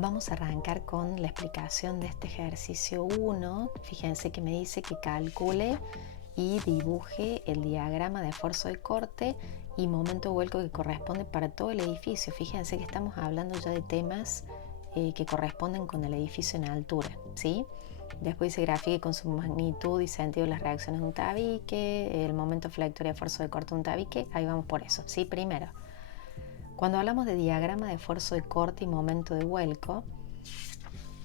Vamos a arrancar con la explicación de este ejercicio 1. Fíjense que me dice que calcule y dibuje el diagrama de esfuerzo de corte y momento de vuelco que corresponde para todo el edificio. Fíjense que estamos hablando ya de temas que corresponden con el edificio en altura, ¿sí? Después dice grafique con su magnitud y sentido las reacciones de un tabique, el momento flectorio de esfuerzo de corte de un tabique. Ahí vamos por eso, ¿sí? Primero, cuando hablamos de diagrama de esfuerzo de corte y momento de vuelco,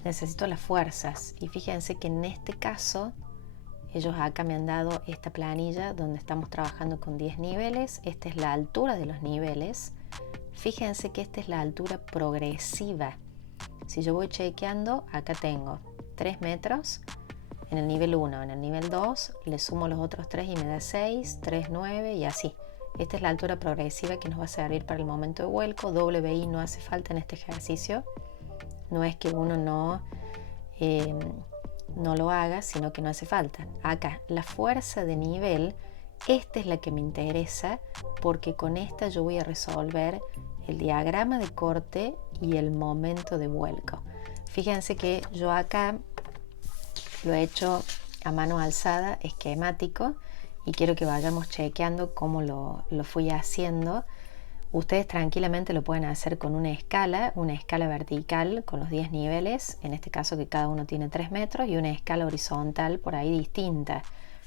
necesito las fuerzas. Y fíjense que en este caso, ellos acá me han dado esta planilla donde estamos trabajando con 10 niveles. Esta es la altura de los niveles. Fíjense que esta es la altura progresiva. Si yo voy chequeando, acá tengo 3 metros en el nivel 1. En el nivel 2 le sumo los otros 3 y me da 6, 3, 9 y así. Esta es la altura progresiva que nos va a servir para el momento de vuelco. WI no hace falta en este ejercicio. No es que uno no lo haga, sino que no hace falta. Acá, la fuerza de nivel, esta es la que me interesa porque con esta yo voy a resolver el diagrama de corte y el momento de vuelco. Fíjense que yo acá lo he hecho a mano alzada, esquemático, y quiero que vayamos chequeando cómo lo fui haciendo. Ustedes tranquilamente lo pueden hacer con una escala vertical con los 10 niveles, en este caso que cada uno tiene 3 metros, y una escala horizontal por ahí distinta.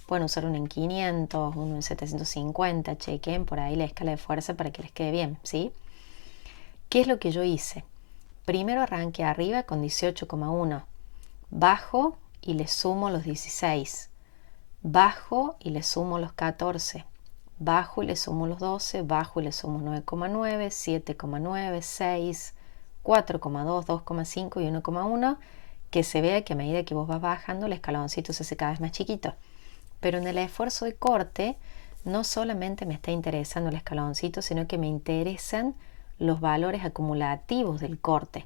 Pueden usar uno en 500, uno en 750, chequen por ahí la escala de fuerza para que les quede bien, ¿sí? ¿Qué es lo que yo hice? Primero arranqué arriba con 18,1, bajo y le sumo los 16, bajo y le sumo los 14, bajo y le sumo los 12, bajo y le sumo 9,9, 7,9, 6, 4,2, 2,5 y 1,1, que se vea que a medida que vos vas bajando el escaloncito se hace cada vez más chiquito. Pero en el esfuerzo de corte no solamente me está interesando el escaloncito, sino que me interesan los valores acumulativos del corte.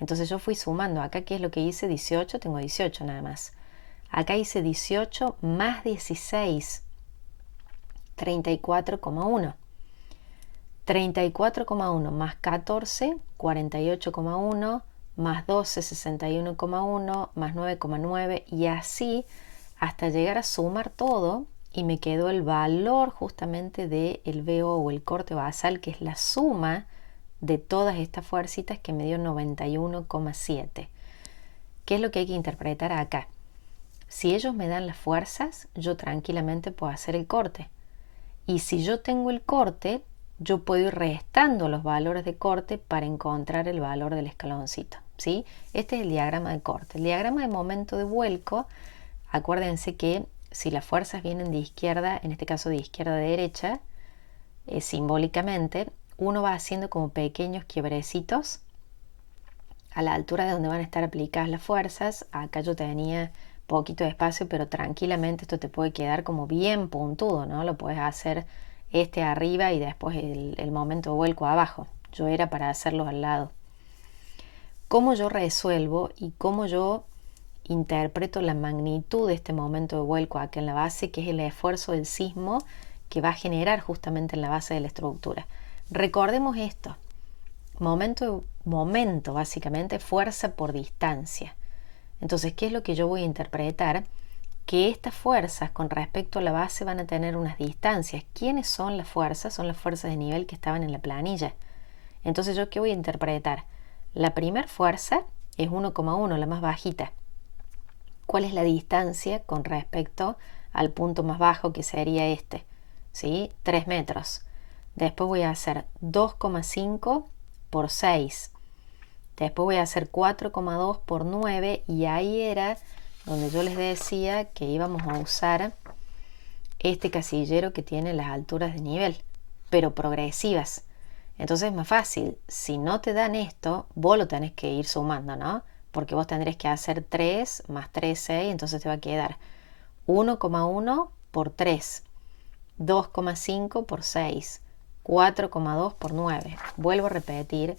Entonces yo fui sumando. Acá, ¿qué es lo que hice? 18, tengo 18 nada más. Acá hice 18 más 16, 34,1. 34,1 más 14, 48,1, más 12, 61,1, más 9,9 y así hasta llegar a sumar todo y me quedó el valor justamente del VO o el corte basal, que es la suma de todas estas fuercitas, que me dio 91,7. ¿Qué es lo que hay que interpretar acá? Si ellos me dan las fuerzas, yo tranquilamente puedo hacer el corte. Y si yo tengo el corte, yo puedo ir restando los valores de corte para encontrar el valor del escaloncito, ¿sí? Este es el diagrama de corte. El diagrama de momento de vuelco, acuérdense que si las fuerzas vienen de izquierda, en este caso de izquierda a derecha, simbólicamente, uno va haciendo como pequeños quiebrecitos a la altura de donde van a estar aplicadas las fuerzas. Acá yo tenía poquito de espacio, pero tranquilamente esto te puede quedar como bien puntudo, ¿no? Lo puedes hacer arriba y después el momento de vuelco abajo. Yo era para hacerlos al lado. ¿Cómo yo resuelvo y cómo yo interpreto la magnitud de este momento de vuelco acá en la base, que es el esfuerzo del sismo que va a generar justamente en la base de la estructura? Recordemos esto. Momento, básicamente, fuerza por distancia. Entonces, ¿qué es lo que yo voy a interpretar? Que estas fuerzas con respecto a la base van a tener unas distancias. ¿Quiénes son las fuerzas? Son las fuerzas de nivel que estaban en la planilla. Entonces, ¿yo qué voy a interpretar? La primera fuerza es 1,1, la más bajita. ¿Cuál es la distancia con respecto al punto más bajo, que sería este? ¿Sí? 3 metros. Después voy a hacer 2,5 por 6. Después voy a hacer 4,2 por 9 y ahí era donde yo les decía que íbamos a usar este casillero que tiene las alturas de nivel, pero progresivas. Entonces es más fácil. Si no te dan esto, vos lo tenés que ir sumando, ¿no? Porque vos tendrías que hacer 3 más 3, 6, entonces te va a quedar 1,1 por 3, 2,5 por 6, 4,2 por 9. Vuelvo a repetir.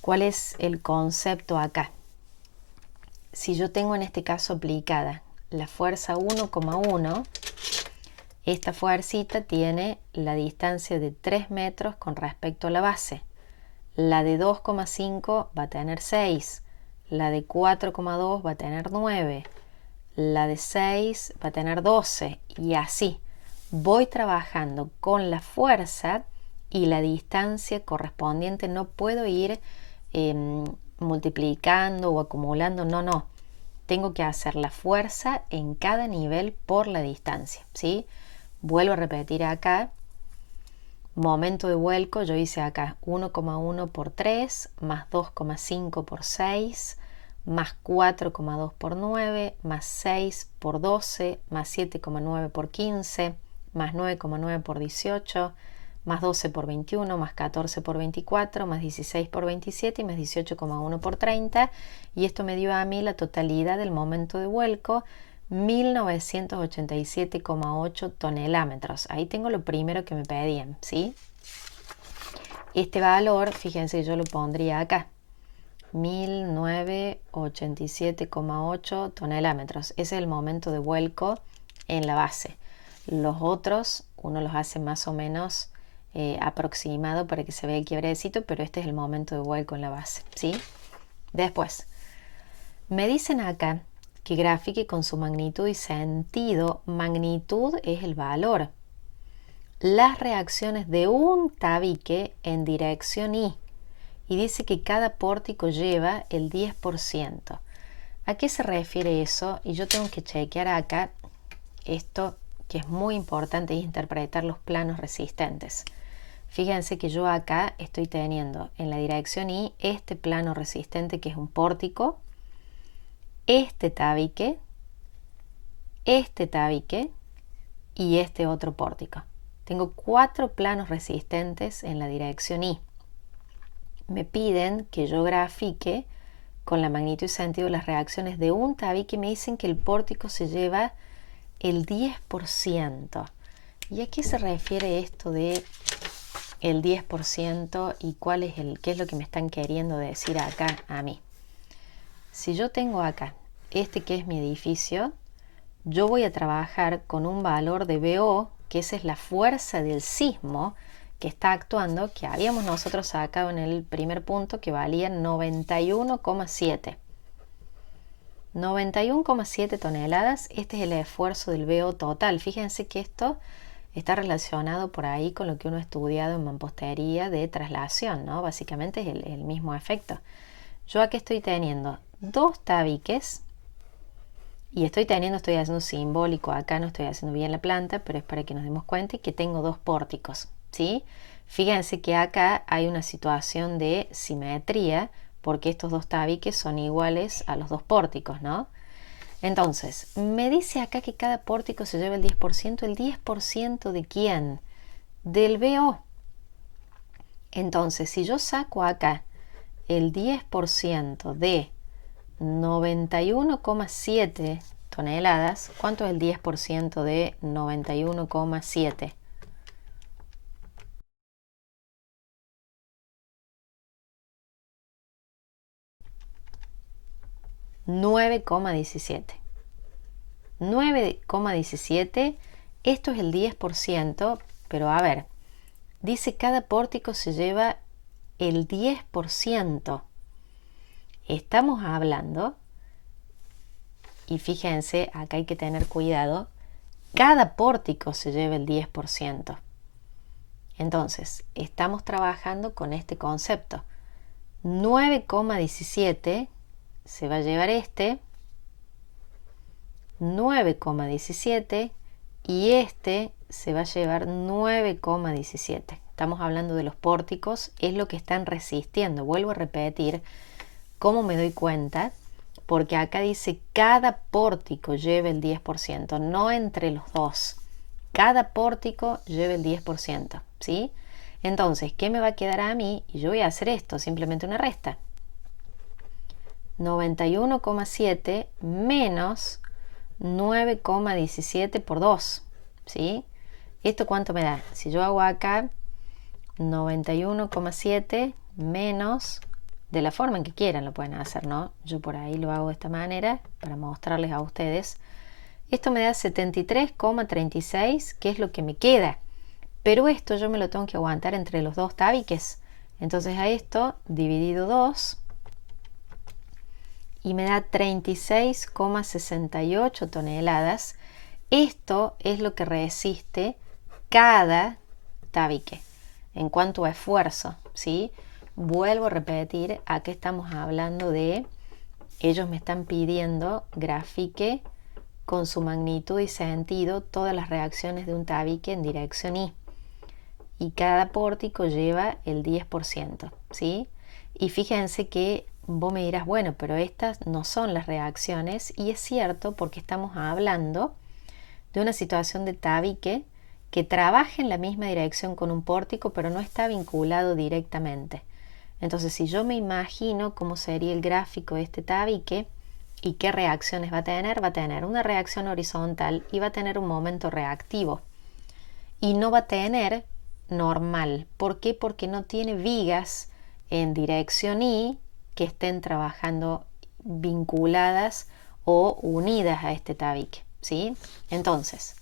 ¿Cuál es el concepto acá? Si yo tengo en este caso aplicada la fuerza 1,1, esta fuercita tiene la distancia de 3 metros con respecto a la base. La de 2,5 va a tener 6. La de 4,2 va a tener 9. La de 6 va a tener 12. Y así voy trabajando con la fuerza y la distancia correspondiente. No puedo ir multiplicando o acumulando. No, no. Tengo que hacer la fuerza en cada nivel por la distancia, ¿sí? Vuelvo a repetir acá. Momento de vuelco, yo hice acá 1,1 por 3, más 2,5 por 6, más 4,2 por 9, más 6 por 12, más 7,9 por 15, más 9,9 por 18, más 12 por 21, más 14 por 24, más 16 por 27 y más 18,1 por 30. Y esto me dio a mí la totalidad del momento de vuelco, 1987,8 tonelámetros. Ahí tengo lo primero que me pedían, ¿sí? Este valor, fíjense, yo lo pondría acá. 1987,8 tonelámetros. Ese es el momento de vuelco en la base. Los otros, uno los hace más o menos aproximado para que se vea el quiebrecito, pero este es el momento de vuelco en la base, ¿sí? Después, me dicen acá que grafique con su magnitud y sentido. Magnitud es el valor. Las reacciones de un tabique en dirección Y. Y dice que cada pórtico lleva el 10%. ¿A qué se refiere eso? Y yo tengo que chequear acá esto que es muy importante, es interpretar los planos resistentes. Fíjense que yo acá estoy teniendo en la dirección Y este plano resistente que es un pórtico, este tabique y este otro pórtico. Tengo 4 planos resistentes en la dirección Y. Me piden que yo grafique con la magnitud y sentido las reacciones de un tabique. Me dicen que el pórtico se lleva el 10%. ¿Y a qué se refiere esto de el 10% y qué es lo que me están queriendo decir acá a mí? Si yo tengo acá este que es mi edificio, yo voy a trabajar con un valor de BO, que esa es la fuerza del sismo que está actuando, que habíamos nosotros sacado en el primer punto, que valía 91,7. 91,7 toneladas, este es el esfuerzo del BO total. Fíjense que esto está relacionado por ahí con lo que uno ha estudiado en mampostería de traslación, ¿no? Básicamente es el mismo efecto. Yo aquí estoy teniendo 2 tabiques y estoy haciendo simbólico acá, no estoy haciendo bien la planta, pero es para que nos demos cuenta y que tengo 2 pórticos, ¿sí? Fíjense que acá hay una situación de simetría porque estos 2 tabiques son iguales a los 2 pórticos, ¿no? Entonces, me dice acá que cada pórtico se lleva el 10%. ¿El 10% de quién? Del BO. Entonces, si yo saco acá el 10% de 91,7 toneladas, ¿cuánto es el 10% de 91,7? 9,17. 9,17, esto es el 10%, pero a ver, dice cada pórtico se lleva el 10%. Estamos hablando, y fíjense, acá hay que tener cuidado, cada pórtico se lleva el 10%. Entonces, estamos trabajando con este concepto. 9,17 se va a llevar este, 9,17 y este se va a llevar 9,17. Estamos hablando de los pórticos, es lo que están resistiendo. Vuelvo a repetir cómo me doy cuenta, porque acá dice cada pórtico lleva el 10%, no entre los dos. Cada pórtico lleva el 10%, ¿sí? Entonces, ¿qué me va a quedar a mí? Y yo voy a hacer esto, simplemente una resta. 91,7 menos 9,17 por 2, ¿sí? ¿Esto cuánto me da? Si yo hago acá 91,7 menos, de la forma en que quieran lo pueden hacer, ¿no? Yo por ahí lo hago de esta manera para mostrarles a ustedes. Esto me da 73,36, que es lo que me queda. Pero esto yo me lo tengo que aguantar entre los 2 tabiques. Entonces a esto dividido 2 y me da 36,68 toneladas. Esto es lo que resiste cada tabique en cuanto a esfuerzo, ¿sí? Vuelvo a repetir, aquí estamos hablando de, ellos me están pidiendo grafique con su magnitud y sentido todas las reacciones de un tabique en dirección y cada pórtico lleva el 10%, ¿sí? Y fíjense que vos me dirás, bueno, pero estas no son las reacciones, y es cierto porque estamos hablando de una situación de tabique que trabaja en la misma dirección con un pórtico, pero no está vinculado directamente. Entonces, si yo me imagino cómo sería el gráfico de este tabique y qué reacciones va a tener una reacción horizontal y va a tener un momento reactivo. Y no va a tener normal. ¿Por qué? Porque no tiene vigas en dirección Y que estén trabajando vinculadas o unidas a este tabique, ¿sí? Entonces,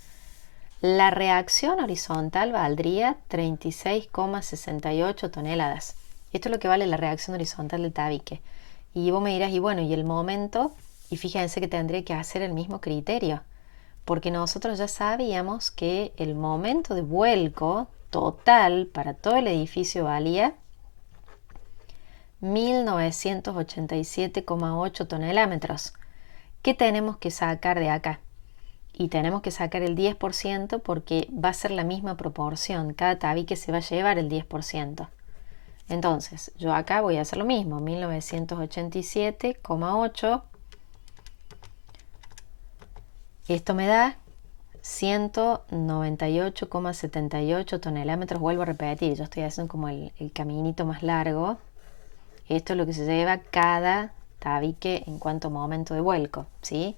la reacción horizontal valdría 36,68 toneladas. Esto es lo que vale la reacción horizontal del tabique. Y vos me dirás, y bueno, ¿y el momento? Y fíjense que tendré que hacer el mismo criterio, porque nosotros ya sabíamos que el momento de vuelco total para todo el edificio valía 1987,8 tonelómetros. ¿Qué tenemos que sacar de acá? Y tenemos que sacar el 10% porque va a ser la misma proporción. Cada tabique se va a llevar el 10%. Entonces, yo acá voy a hacer lo mismo. 1987,8. Esto me da 198,78 tonelómetros. Vuelvo a repetir, yo estoy haciendo como el caminito más largo. Esto es lo que se lleva cada tabique en cuanto a momento de vuelco, ¿sí?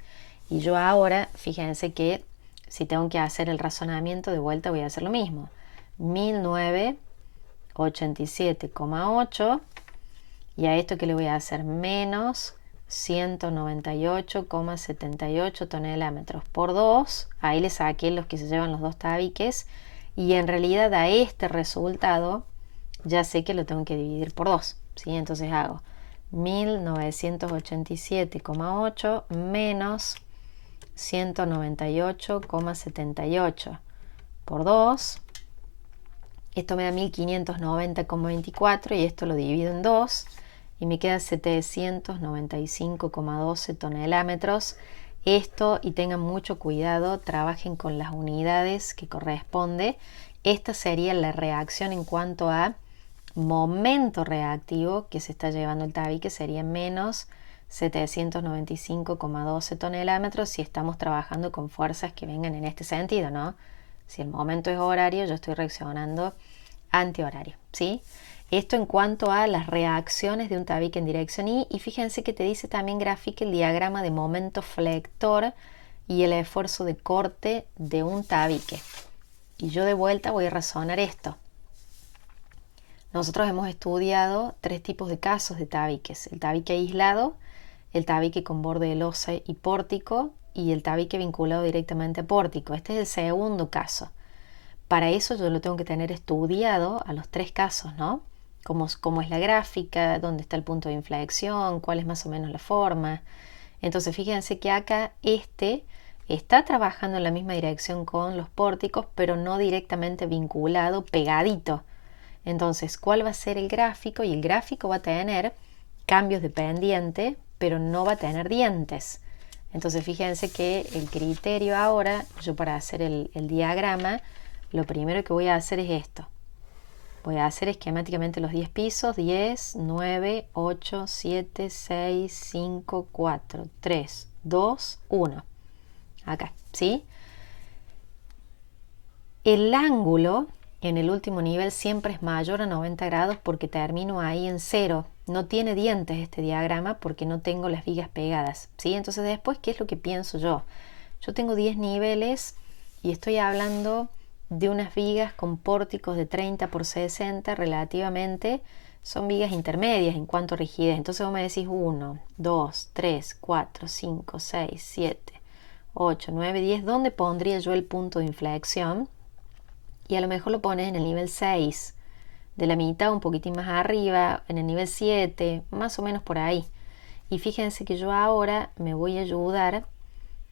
Y yo ahora, fíjense que si tengo que hacer el razonamiento de vuelta, voy a hacer lo mismo. 1987,8, y a esto que le voy a hacer menos 198,78 tonelómetros por 2. Ahí le saqué los que se llevan los dos tabiques, y en realidad a este resultado ya sé que lo tengo que dividir por 2, ¿sí? Entonces hago 1987,8 menos 198,78 por 2. Esto me da 1590,24 y esto lo divido en 2 y me queda 795,12 tonelómetros. Esto, y tengan mucho cuidado, trabajen con las unidades que corresponde. Esta sería la reacción en cuanto a momento reactivo que se está llevando el tabique, sería menos 795,12 tonelómetros si estamos trabajando con fuerzas que vengan en este sentido, ¿no? Si el momento es horario, yo estoy reaccionando antihorario, ¿sí? Esto en cuanto a las reacciones de un tabique en dirección y fíjense que te dice también gráfica el diagrama de momento flector y el esfuerzo de corte de un tabique. Y yo de vuelta voy a razonar esto. Nosotros hemos estudiado 3 tipos de casos de tabiques: el tabique aislado, el tabique con borde de losa y pórtico, y el tabique vinculado directamente a pórtico. Este es el segundo caso. Para eso yo lo tengo que tener estudiado a los 3 casos, ¿no? Cómo es la gráfica, dónde está el punto de inflexión, cuál es más o menos la forma. Entonces fíjense que acá este está trabajando en la misma dirección con los pórticos, pero no directamente vinculado, pegadito. Entonces, ¿cuál va a ser el gráfico? Y el gráfico va a tener cambios de pendiente, pero no va a tener dientes. Entonces, fíjense que el criterio ahora, yo para hacer el diagrama, lo primero que voy a hacer es esto. Voy a hacer esquemáticamente los 10 pisos: 10, 9, 8, 7, 6, 5, 4, 3, 2, 1. Acá, ¿sí? El ángulo en el último nivel siempre es mayor a 90 grados porque termino ahí en 0. No tiene dientes este diagrama porque no tengo las vigas pegadas, ¿sí? Entonces después, ¿qué es lo que pienso yo? Yo tengo 10 niveles y estoy hablando de unas vigas con pórticos de 30 por 60 relativamente. Son vigas intermedias en cuanto a rigidez. Entonces vos me decís 1, 2, 3, 4, 5, 6, 7, 8, 9, 10. ¿Dónde pondría yo el punto de inflexión? Y a lo mejor lo pones en el nivel 6, de la mitad un poquitín más arriba, en el nivel 7, más o menos por ahí. Y fíjense que yo ahora me voy a ayudar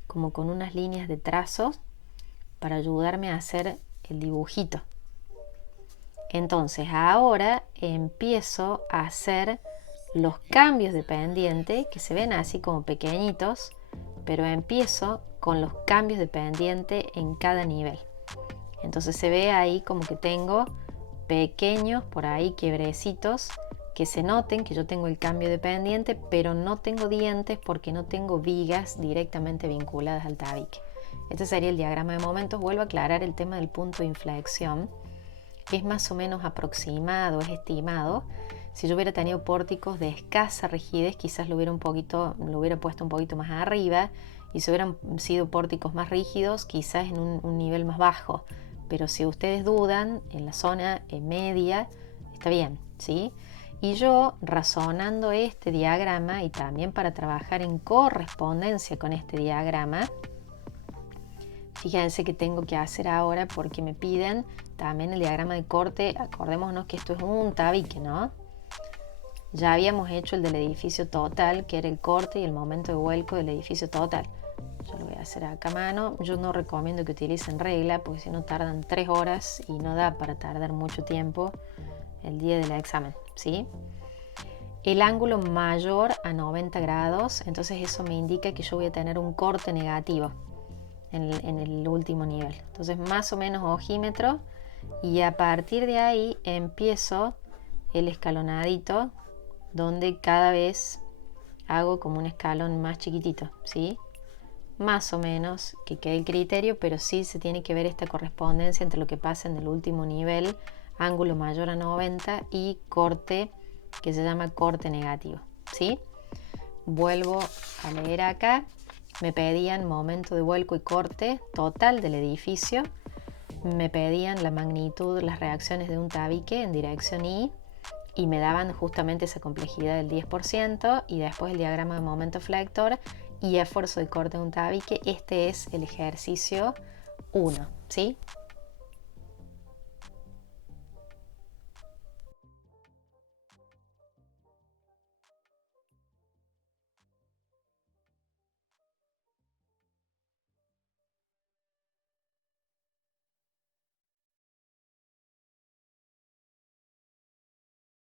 como con unas líneas de trazos para ayudarme a hacer el dibujito. Entonces ahora empiezo a hacer los cambios de pendiente que se ven así como pequeñitos, pero empiezo con los cambios de pendiente en cada nivel. Entonces se ve ahí como que tengo pequeños por ahí quiebrecitos que se noten que yo tengo el cambio de pendiente, pero no tengo dientes porque no tengo vigas directamente vinculadas al tabique. Este sería el diagrama de momentos. Vuelvo a aclarar el tema del punto de inflexión. Es más o menos aproximado, es estimado. Si yo hubiera tenido pórticos de escasa rigidez, quizás lo hubiera puesto un poquito más arriba, y si hubieran sido pórticos más rígidos, quizás en un nivel más bajo. Pero si ustedes dudan, en la zona media está bien, ¿sí? Y yo, razonando este diagrama y también para trabajar en correspondencia con este diagrama, fíjense que tengo que hacer ahora porque me piden también el diagrama de corte. Acordémonos que esto es un tabique, ¿no? Ya habíamos hecho el del edificio total, que era el corte y el momento de vuelco del edificio total. Yo lo voy a hacer acá a mano. Yo no recomiendo que utilicen regla porque si no tardan 3 horas y no da para tardar mucho tiempo el día del examen, ¿sí? El ángulo mayor a 90 grados, entonces eso me indica que yo voy a tener un corte negativo en el último nivel. Entonces más o menos ojímetro, y a partir de ahí empiezo el escalonadito donde cada vez hago como un escalón más chiquitito, ¿sí? Más o menos que quede el criterio, pero sí se tiene que ver esta correspondencia entre lo que pasa en el último nivel, ángulo mayor a 90, y corte, que se llama corte negativo, ¿sí? Vuelvo a leer acá. Me pedían momento de vuelco y corte total del edificio. Me pedían la magnitud, las reacciones de un tabique en dirección Y, y me daban justamente esa complejidad del 10%, y después el diagrama de momento flector y esfuerzo de corte de un tabique. Este es el ejercicio 1, ¿sí?